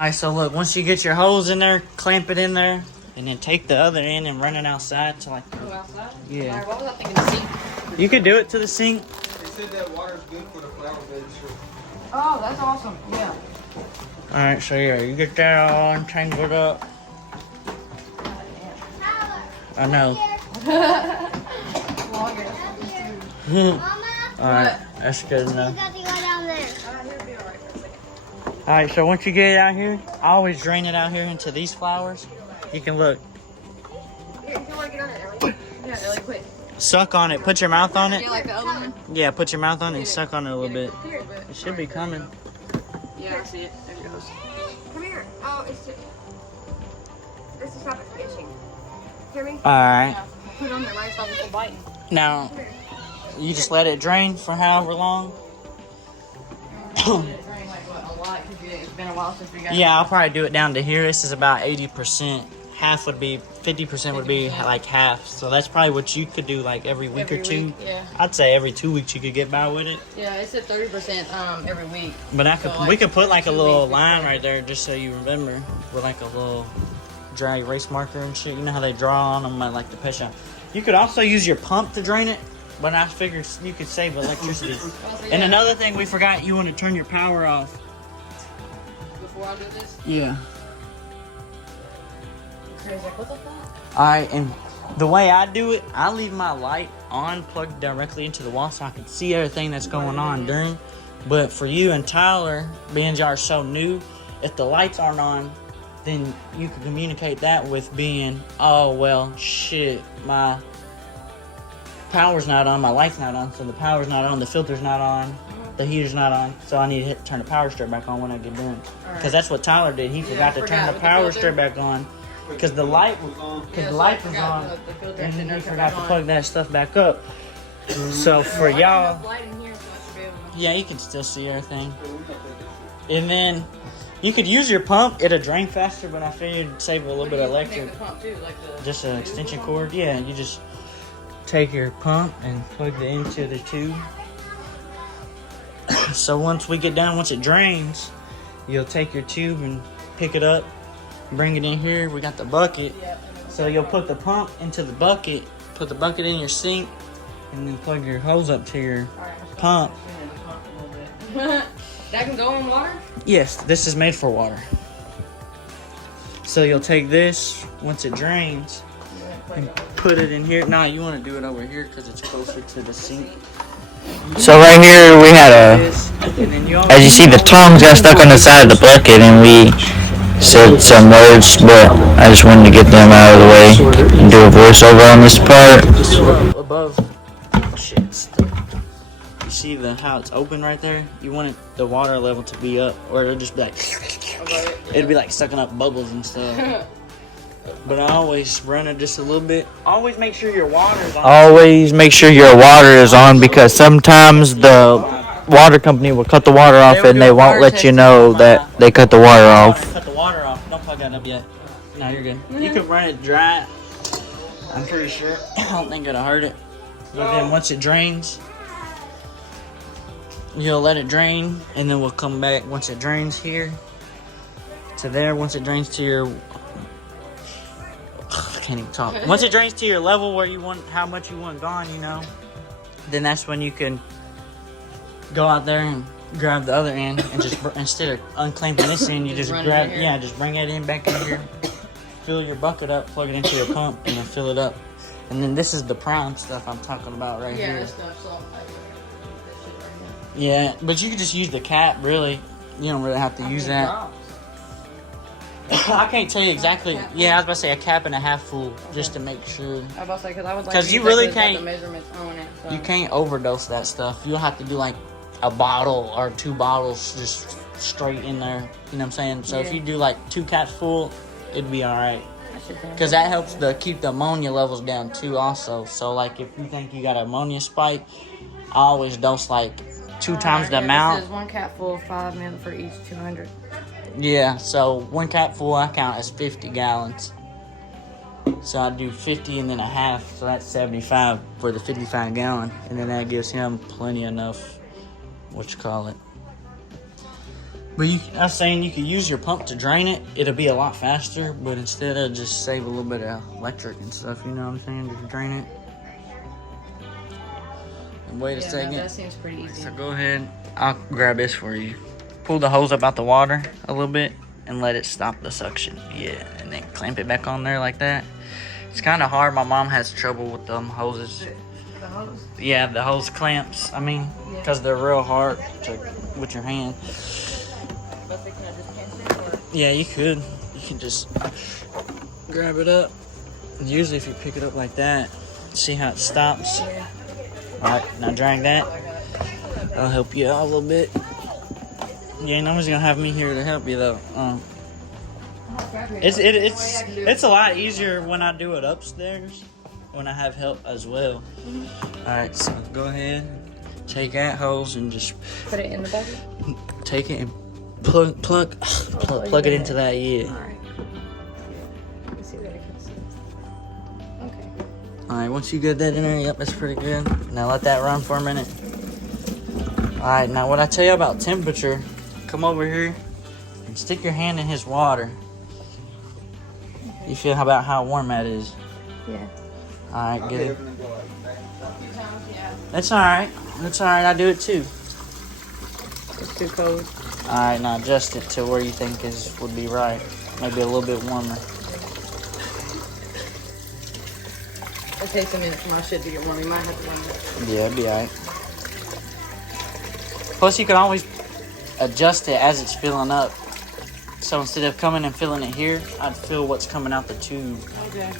Alright, so look, once you get your hose in there, clamp it in there, and then take the other end and run it outside to like... Go outside? Yeah. Right, what was I thinking, the sink? You could do it to the sink. They said that water's good for the flower beds. Oh, that's awesome. Yeah. Alright, so yeah, you get that all entangled up. I know. Alright, that's good enough. Alright, so once you get it out here, I always drain it out here into these flowers. You can look. Here, if you want to get on it, Ellie. Yeah, Ellie, quick. Suck on it. Put your mouth on it. Yeah, like the other one? Yeah, put your mouth on it and suck on it a little bit. Here, but... It should be coming. Yeah, I see it. There it goes. Come here. Oh, it's to... This is not fishing. Hear me? Alright. Yeah. Put it on there right, stop it from biting. Now, you just let it drain for however long. It's been a while since we got Yeah, I'll probably do it down to here. This is about 80%. Half would be, 50% would be like half. So that's probably what you could do like every week or two. Yeah. I'd say every 2 weeks you could get by with it. Yeah, it's at 30% every week. But I could, So, like, we could put like a 2 little weeks, line right there just so you remember with like a little dry erase marker and shit. You know how they draw on them like the pet shop. You could also use your pump to drain it, but I figured you could save electricity. And another thing we forgot, you want to turn your power off. Before I do this? Yeah. Crazy. Like, what the fuck? Alright, and the way I do it, I leave my light on, plugged directly into the wall so I can see everything that's going on during. But for you and Tyler, being y'all are so new, if the lights aren't on, then you can communicate that with being, oh, well, shit, my power's not on, my light's not on, so the power's not on, the filter's not on, the heater's not on, so I need to turn the power strip back on when I get done. Because that's what Tyler did. He forgot to turn the power strip back on. Because the light was on, and then he forgot to plug that stuff back up. So for y'all, yeah, you can still see everything. And then you could use your pump; it'll drain faster. But I figured it'd save a little bit of electric. Just an extension cord. Yeah, you just take your pump and plug it into the tube. So once we get done, once it drains, you'll take your tube and pick it up. Bring it in here. We got the bucket. So you'll put the pump into the bucket, put the bucket in your sink, and then plug your hose up to your pump. That can go in water? Yes, this is made for water. So you'll take this once it drains and put it in here. Nah, you want to do it over here because it's closer to the sink. So right here we had as you see, the tongs got stuck on the side of the bucket, and we said some words, but I just wanted to get them out of the way and do a voiceover on this part. Above, shit. You see how it's open right there? You want the water level to be up, or it'll just be like, it'll be like sucking up bubbles and stuff. But I always run it just a little bit. Always make sure your water is on. Always make sure your water is on, because sometimes the water company will cut the water off and they won't let you know that they cut the water off. Cut the water off. Don't plug that up yet. No, you're good. You can run it dry. I'm pretty sure. I don't think it'll hurt it. But then once it drains, you'll let it drain, and then we'll come back once it drains here to there. Once it drains to your, I can't even talk. Once it drains to your level where you want, how much you want gone, you know, then that's when you can go out there and grab the other end and just, instead of unclamping this end, you just grab, just bring that end back in here, fill your bucket up, plug it into your pump, and then fill it up. And then this is the prime stuff I'm talking about right here. Yeah, but you can just use the cap, really. You don't really have to use that. I can't tell you exactly. Yeah, I was about to say a cap and a half full, just to make sure. I was about to say, because I was like, because you really can't. The measurements on it, so. You can't overdose that stuff. You'll have to do like a bottle or 2 bottles just straight in there. You know what I'm saying? So if you do like 2 caps full, it'd be all right. Because that helps to keep the ammonia levels down too, also. So like if you think you got an ammonia spike, I always dose like 2 times the amount. This is 1 cap full, 5 ml for each 200. Yeah, so 1 cap full I count as 50 gallons. So I do 50 and then a half, so that's 75 for the 55 gallon. And then that gives him plenty enough, But I was saying you could use your pump to drain it. It'll be a lot faster, but instead of just save a little bit of electric and stuff, you know what I'm saying? Just drain it. And wait a second. That seems pretty easy. So go ahead. I'll grab this for you. Pull the hose up out the water a little bit and let it stop the suction. Yeah, and then clamp it back on there like that. It's kind of hard. My mom has trouble with them hoses. The hose? Yeah, the hose clamps. I mean, because they're real hard with your hand. But can I just pinch it, or? Yeah, you could. You can just grab it up. Usually if you pick it up like that, see how it stops? Yeah. Alright, now drag that. I'll help you out a little bit. You ain't always gonna have me here to help you though. It's a lot easier when I do it upstairs, when I have help as well. Alright, so go ahead, take that hose and just Put it in the bucket? take it and plug it into that, yeah. Alright. Let's see where it goes. Okay. Alright, once you get that in there, yep, that's pretty good. Now let that run for a minute. Alright, now what I tell you about temperature, come over here and stick your hand in his water. You feel about how warm that is? Yeah. Alright, get it. Yeah. That's alright. That's alright, I do it too. It's too cold. Alright, now adjust it to where you think would be right. Maybe a little bit warmer. It takes a minute for my shit to get warm. You might have to run it. Yeah, it'd be alright. Plus, you can always adjust it as it's filling up. So instead of coming and filling it here, I'd feel what's coming out the tube Okay.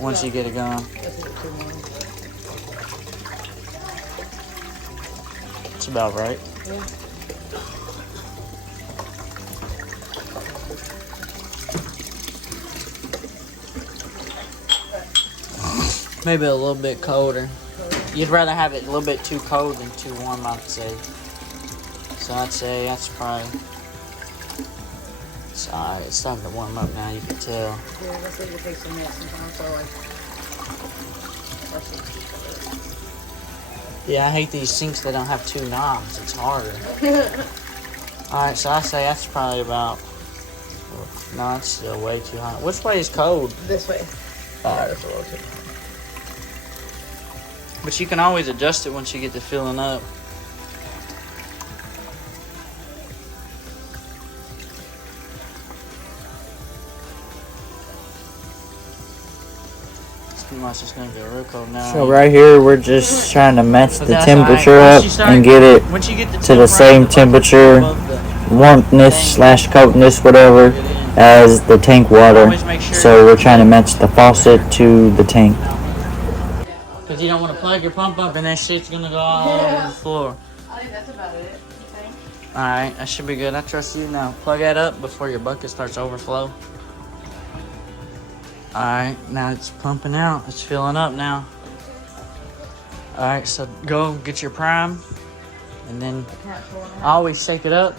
once you get it going. It's about right. Yeah. Maybe a little bit colder. You'd rather have it a little bit too cold than too warm, I'd say. So I'd say that's probably... It's alright, it's starting to warm up now, you can tell. Yeah, that's what it takes a minute sometimes, so like... Yeah, I hate these sinks that don't have two knobs. It's harder. Alright, so I say that's probably about... No, it's still way too hot. Which way is cold? This way. Alright. That's a little too. But you can always adjust it once you get to filling up. It's just gonna get real cold now. So right here, we're just trying to match the that's temperature alright. up Once you start- and get it Once you get to the same temperature, warmthness / coldness, whatever, as the tank water. Always make sure. So we're trying to match the faucet to the tank. Because you don't want to plug your pump up and that shit's gonna go all over the floor. I think that's about it. Alright, that should be good. I trust you now. Plug that up before your bucket starts to overflow. Alright, now it's pumping out. It's filling up now. Alright, so go get your prime. And then always shake it up.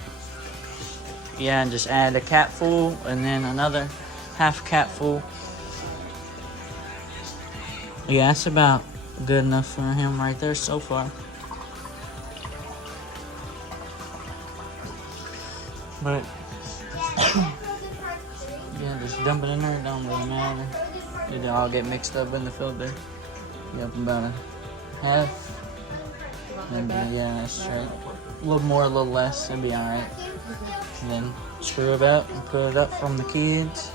Yeah, and just add a cap full and then another half cap full. Yeah, that's about good enough for him right there so far. But yeah, just dump it in there, it don't really matter. It'll all get mixed up in the filter. Yep, about a half. Maybe, yeah, that's right. A little more, a little less, it'll be alright. And then screw it up and put it up from the kids.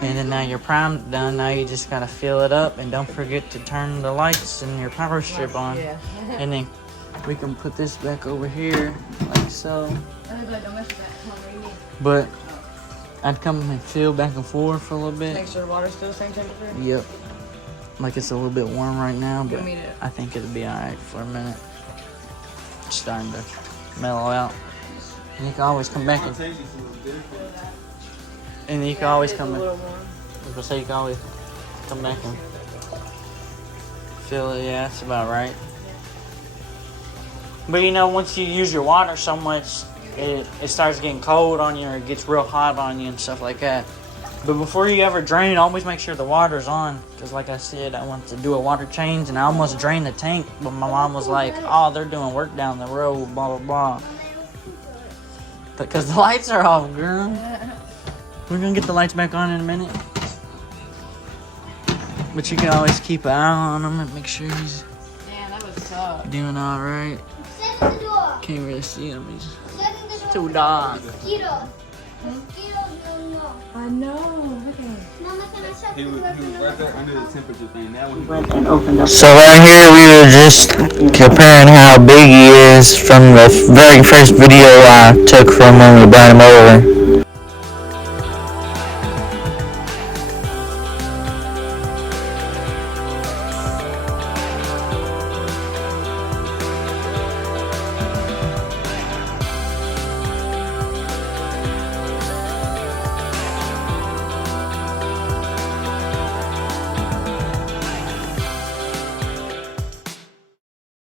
And then now your prime's done. Now you just gotta fill it up and don't forget to turn the lights and your power strip on. Yeah. And then we can put this back over here like so. But I'd come and fill back and forth for a little bit. Make sure the water's still the same temperature. Yep. Like it's a little bit warm right now, but Want me to- I think it'll be alright for a minute. It's starting to mellow out. And you can always come back and you can always come back. I was gonna say you can always come back and fill it. Yeah, that's about right. But you know, once you use your water so much, it starts getting cold on you or it gets real hot on you and stuff like that. But before you ever drain, always make sure the water's on. Because like I said, I want to do a water change and I almost drained the tank. But my mom was like, oh, they're doing work down the road, blah, blah, blah. Because the lights are off, girl. We're gonna get the lights back on in a minute. But you can always keep an eye on him and make sure he's doing alright. Can't really see him. He's too dark. I know. He was right there under the temperature thing. That one. So right here we were just comparing how big he is from the very first video I took from when we brought him over.